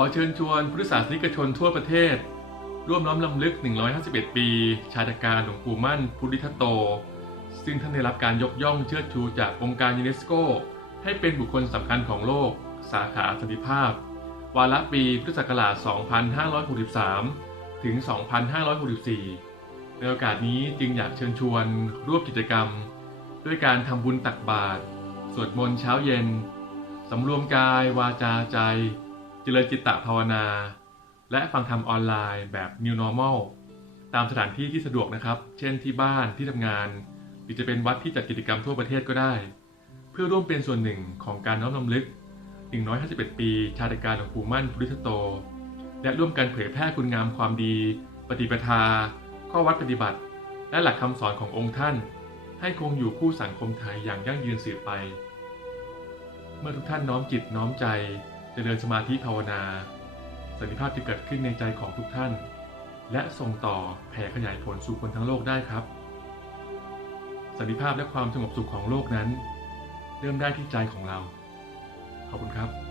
อเชิญชวนพุทธศาสนิกชนทั่วประเทศ ร่วมน้อมลำลึก 151 ปี ชาตการหลวงปู่มั่นพุทธิทัตโต ซึ่งท่านได้รับการยกย่องเชิดชูจากองค์การยูเนสโก ให้เป็นบุคคลสำคัญของโลก สาขาสันติภาพ วาระปีพุทธศักราช 2563 ถึง 2564 ในโอกาสนี้จึงอยากเชิญชวนร่วมกิจกรรม ด้วยการทำบุญตักบาตรสวดมนต์เช้าเย็นสำรวมกายวาจาใจ จริญจิตตภาวนา และฟังธรรมออนไลน์แบบ New Normal ตามสถานที่ที่สะดวกนะครับ เช่นที่บ้านที่ทำงาน หรือจะเป็นวัดที่จัดกิจกรรมทั่วประเทศก็ได้ เพื่อร่วมเป็นส่วนหนึ่งของการน้อมรำลึก 151 ปีชาติการหลวงปู่มั่นพุทธิทัตโต และร่วมกันเผยแพร่คุณงามความดี ปฏิปทา ข้อวัดปฏิบัติ และหลักคำสอนขององค์ท่าน ให้คงอยู่คู่สังคมไทยอย่างยั่งยืนสืบไป เมื่อทุกท่านน้อมจิตน้อมใจ จเจริญสมาธิภาวนาสันติภาพจะเกิดขึ้นในใจของทุกท่าน และส่งต่อแผ่ขยายผลสู่คนทั้งโลกได้ครับสันติภาพและความสงบสุขของโลกนั้น เริ่มได้ที่ใจของเรา ขอบคุณครับ